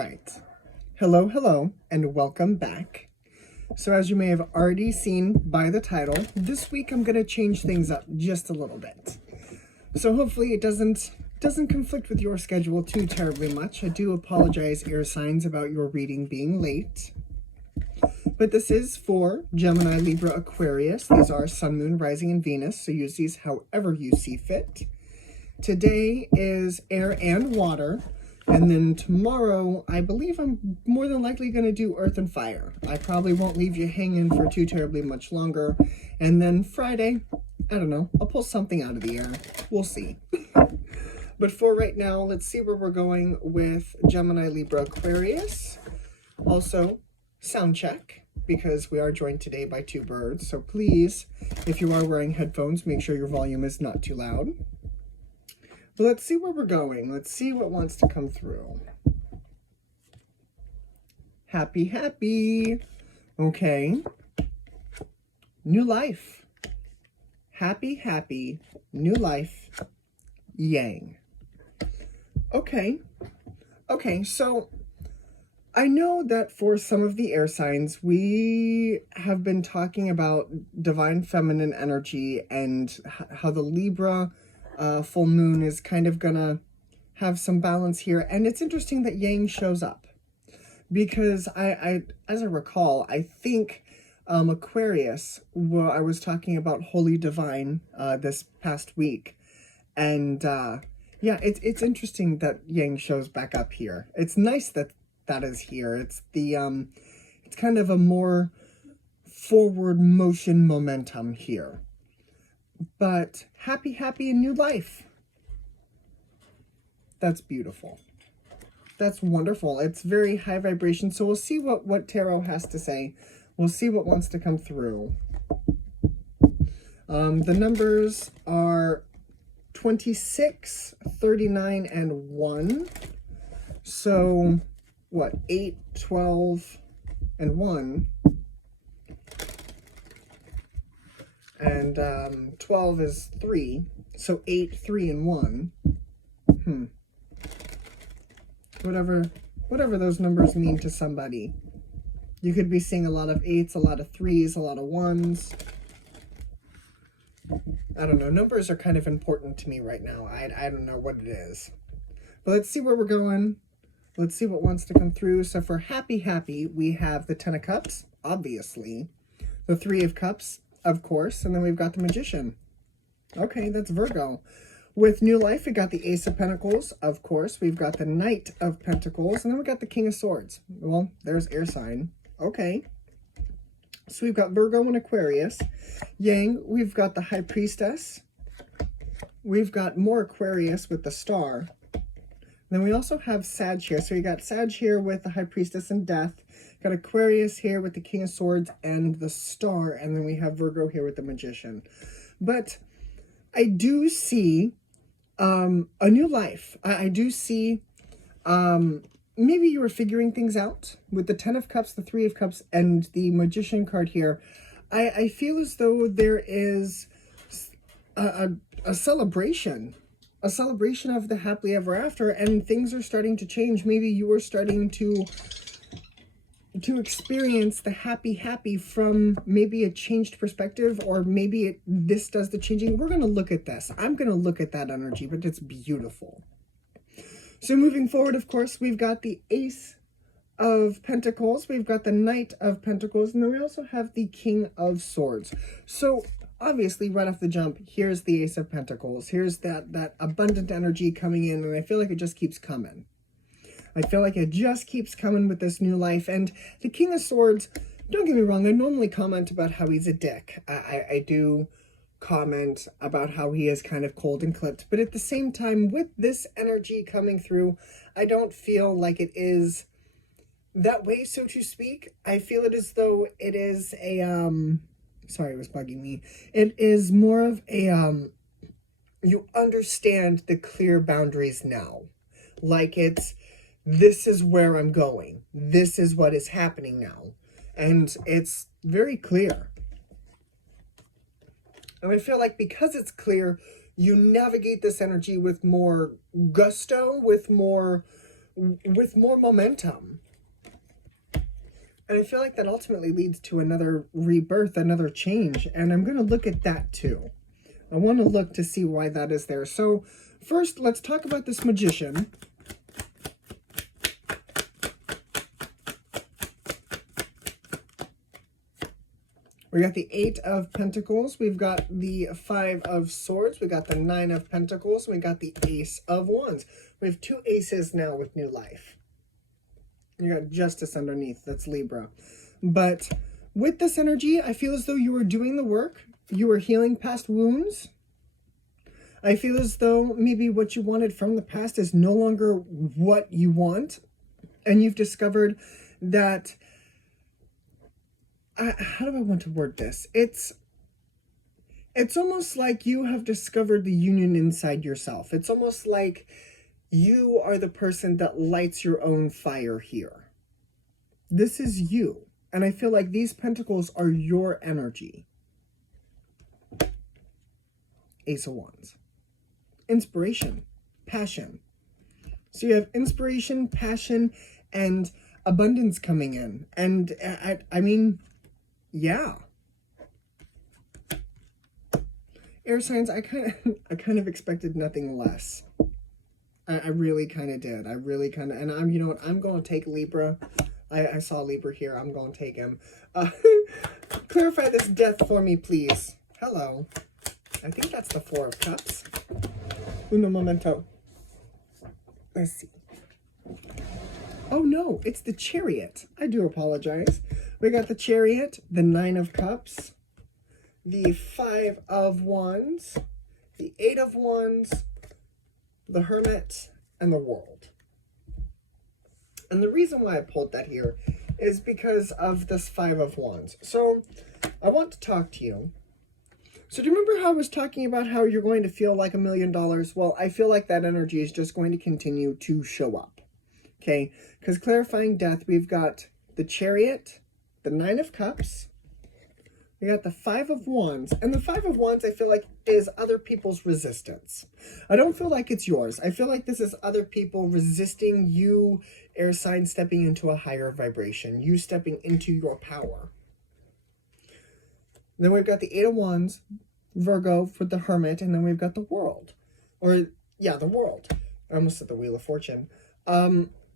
right. Hello, and welcome back. So as you may have already seen by the title, this week I'm going to change things up just a little bit. So hopefully it doesn't conflict with your schedule too terribly much. I do apologize, air signs, about your reading being late. But this is for Gemini, Libra, Aquarius. These are Sun, Moon, Rising, and Venus, so use these however you see fit. Today is air and water. And then tomorrow, I believe I'm more than likely going to do earth and fire. I probably won't leave you hanging for too terribly much longer. And then Friday, I don't know, I'll pull something out of the air. We'll see. But for right now, let's see where we're going with Gemini, Libra, Aquarius. Also, sound check, because we are joined today by two birds. So please, if you are wearing headphones, make sure your volume is not too loud. But let's see where we're going. Let's see what wants to come through. Happy. Okay. New life. Happy. New life. Yang. Okay, so I know that for some of the air signs, we have been talking about divine feminine energy and how the Libra full moon is kind of gonna have some balance here. And it's interesting that Yang shows up, because I as I recall, I think Aquarius, well, I was talking about Holy Divine this past week. And yeah, it's interesting that Yang shows back up here. It's nice that that is here. It's the it's kind of a more forward motion momentum here. But happy and new life. That's beautiful. That's wonderful. It's very high vibration. So we'll see what tarot has to say. We'll see what wants to come through. The numbers are 26, 39, and 1. So what? 8, 12, and 1. And 12 is 3, so 8, 3, and 1. Whatever those numbers mean to somebody. You could be seeing a lot of 8s, a lot of 3s, a lot of 1s. I don't know. Numbers are kind of important to me right now. I don't know what it is. But let's see where we're going. Let's see what wants to come through. So for happy, we have the 10 of Cups, obviously. The 3 of Cups, of course, and then we've got the Magician. Okay, that's Virgo. With new life, we got the Ace of Pentacles, of course. We've got the Knight of Pentacles, and then we got the King of Swords. Well, there's air sign. Okay. So we've got Virgo and Aquarius. Yang, we've got the High Priestess. We've got more Aquarius with the Star. Then we also have Sag here. So we got Sag here with the High Priestess and Death. Got Aquarius here with the King of Swords and the Star, and then we have Virgo here with the Magician. But I do see a new life. I do see maybe you were figuring things out with the 10 of Cups, the 3 of Cups, and the Magician card here. I feel as though there is a celebration. A celebration of the happily ever after, and things are starting to change. Maybe you are starting to experience the happy from maybe a changed perspective, or maybe this does the changing. We're going to look at this. I'm going to look at that energy, but it's beautiful. So moving forward, of course, we've got the Ace of Pentacles. We've got the Knight of Pentacles, and then we also have the King of Swords. So obviously, right off the jump, here's the Ace of Pentacles. Here's that abundant energy coming in, and I feel like it just keeps coming. I feel like it just keeps coming with this new life. And the King of Swords, don't get me wrong, I normally comment about how he's a dick. I do comment about how he is kind of cold and clipped. But at the same time, with this energy coming through, I don't feel like it is that way, so to speak. I feel it as though it is a, sorry, it was bugging me. It is more of a, you understand the clear boundaries now. Like it's, this is where I'm going. This is what is happening now. And it's very clear. And I feel like because it's clear, you navigate this energy with more gusto, with more with more momentum. And I feel like that ultimately leads to another rebirth, another change. And I'm going to look at that too. I want to look to see why that is there. So first, let's talk about this Magician. We got the 8 of Pentacles. We've got the 5 of Swords. We got the 9 of Pentacles. We got the Ace of Wands. We have 2 aces now with new life. You got Justice underneath. That's Libra. But with this energy, I feel as though you were doing the work. You were healing past wounds. I feel as though maybe what you wanted from the past is no longer what you want. And you've discovered that... how do I want to word this? It's almost like you have discovered the union inside yourself. It's almost like you are the person that lights your own fire here. This is you. And I feel like these pentacles are your energy. Ace of Wands. Inspiration. Passion. So you have inspiration, passion, and abundance coming in. And I mean, yeah. Air signs, I kind of expected nothing less. I really kind of did. I really kind of, and you know what, I'm going to take Libra. I saw Libra here. I'm going to take him. Clarify this death for me, please. Hello. I think that's the 4 of Cups. Uno momento. Let's see. Oh no, it's the Chariot. I do apologize. We got the Chariot, the 9 of Cups, the 5 of Wands, the 8 of Wands, the Hermit, and the World. And the reason why I pulled that here is because of this 5 of Wands. So I want to talk to you. So do you remember how I was talking about how you're going to feel like $1 million? Well, I feel like that energy is just going to continue to show up. Okay? Because clarifying death, we've got the Chariot, the 9 of Cups, we got the 5 of Wands, and the 5 of Wands I feel like is other people's resistance. I don't feel like it's yours. I feel like this is other people resisting you, air sign, stepping into a higher vibration, you stepping into your power. Then we've got the 8 of Wands, Virgo for the Hermit, and then we've got the World. Or, yeah, the World. I almost said the Wheel of Fortune.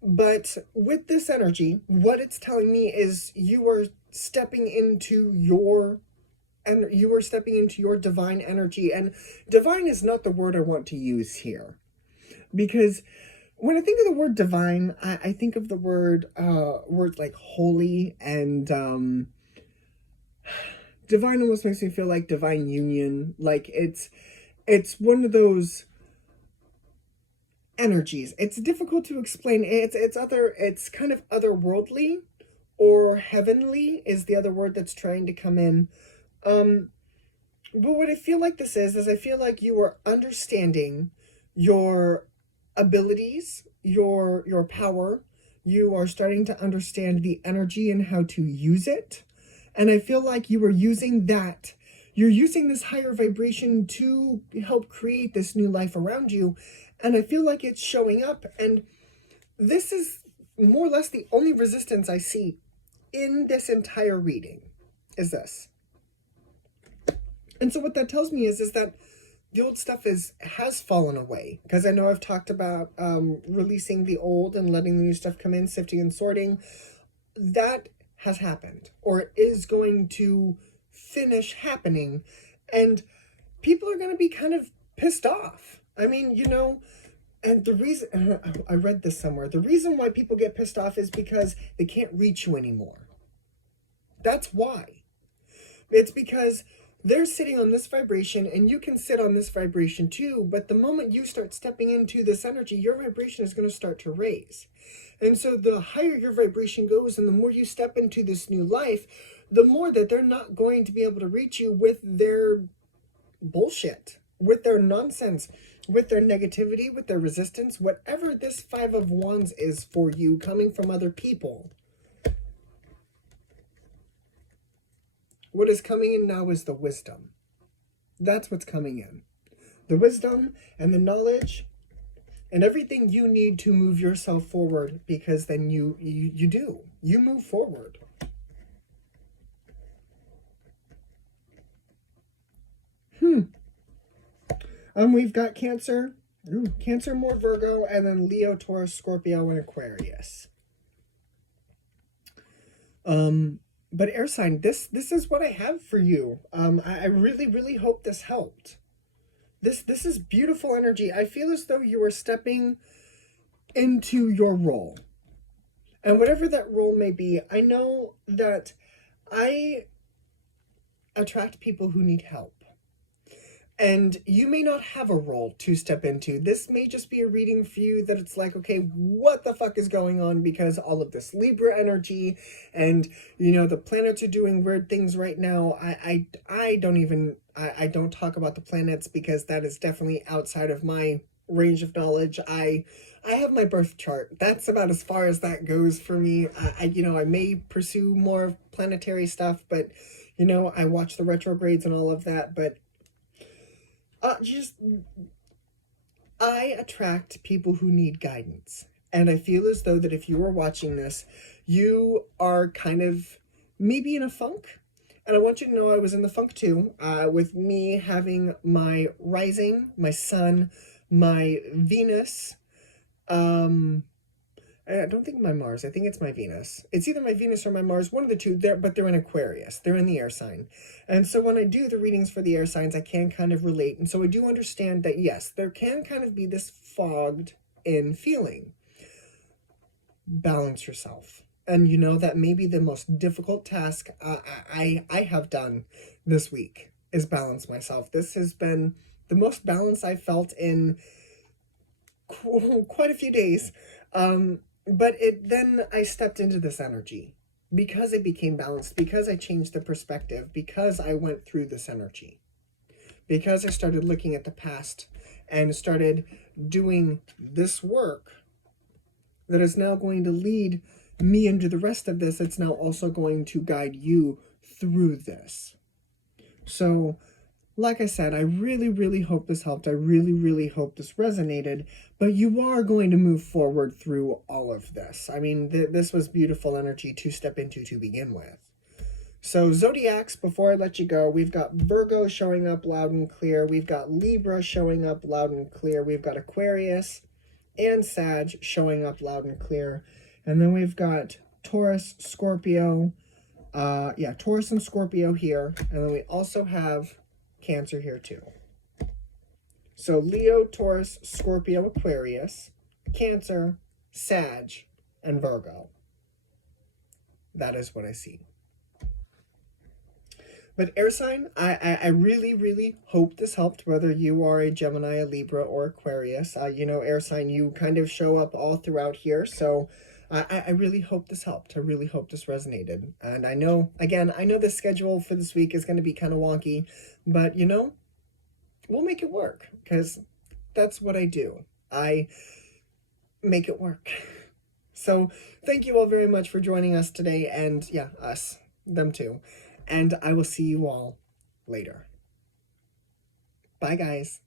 But with this energy, what it's telling me is you are stepping into your divine energy. And divine is not the word I want to use here. Because when I think of the word divine, I think of the words like holy, and divine almost makes me feel like divine union. Like it's one of those energies. It's difficult to explain. It's kind of otherworldly, or heavenly is the other word that's trying to come in. But what I feel like this is I feel like you are understanding your abilities, your power. You are starting to understand the energy and how to use it. And I feel like you are using that. You're using this higher vibration to help create this new life around you. And I feel like it's showing up. And this is more or less the only resistance I see in this entire reading is this. And so what that tells me is that the old stuff has fallen away. Because I know I've talked about releasing the old and letting the new stuff come in, sifting and sorting. That has happened, or is going to finish happening. And people are going to be kind of pissed off. I mean, you know, and the reason, I read this somewhere, the reason why people get pissed off is because they can't reach you anymore. That's why. It's because they're sitting on this vibration, and you can sit on this vibration too, but the moment you start stepping into this energy, your vibration is going to start to raise. And so the higher your vibration goes, and the more you step into this new life, the more that they're not going to be able to reach you with their bullshit, with their nonsense, with their negativity, with their resistance, whatever this 5 of Wands is for you coming from other people. What is coming in now is the wisdom. That's what's coming in. The wisdom and the knowledge and everything you need to move yourself forward, because then you move forward. We've got Cancer, Cancer, more Virgo, and then Leo, Taurus, Scorpio, and Aquarius. But air sign, this is what I have for you. I really, really hope this helped. This is beautiful energy. I feel as though you are stepping into your role. And whatever that role may be, I know that I attract people who need help. And you may not have a role to step into. This may just be a reading for you that it's like, okay, what the fuck is going on? Because all of this Libra energy and, you know, the planets are doing weird things right now. I don't talk about the planets because that is definitely outside of my range of knowledge. I have my birth chart. That's about as far as that goes for me. I may pursue more planetary stuff, but, you know, I watch the retrogrades and all of that, but I attract people who need guidance. And I feel as though that if you are watching this, you are kind of maybe in a funk. And I want you to know I was in the funk too, with me having my rising, my sun, my Venus, I don't think my Mars. I think it's my Venus. It's either my Venus or my Mars, one of the two. But they're in Aquarius. They're in the air sign. And so when I do the readings for the air signs, I can kind of relate. And so I do understand that, yes, there can kind of be this fogged in feeling. Balance yourself. And you know that may be the most difficult task I have done this week is balance myself. This has been the most balance I've felt in quite a few days. But then I stepped into this energy because it became balanced, because I changed the perspective, because I went through this energy, because I started looking at the past and started doing this work that is now going to lead me into the rest of this. It's now also going to guide you through this. So, like I said, I really, really hope this helped. I really, really hope this resonated. But you are going to move forward through all of this. I mean, this was beautiful energy to step into to begin with. So, Zodiacs, before I let you go, we've got Virgo showing up loud and clear. We've got Libra showing up loud and clear. We've got Aquarius and Sag showing up loud and clear. And then we've got Taurus, Scorpio. Taurus and Scorpio here. And then we also have Cancer here too. So Leo, Taurus, Scorpio, Aquarius, Cancer, Sag, and Virgo. That is what I see. But air sign, I really, really hope this helped, whether you are a Gemini, a Libra, or Aquarius. Air sign, you kind of show up all throughout here. So I really hope this helped. I really hope this resonated. And I know the schedule for this week is going to be kind of wonky, but, we'll make it work because that's what I do. I make it work. So thank you all very much for joining us today. And yeah, us, them too. And I will see you all later. Bye, guys.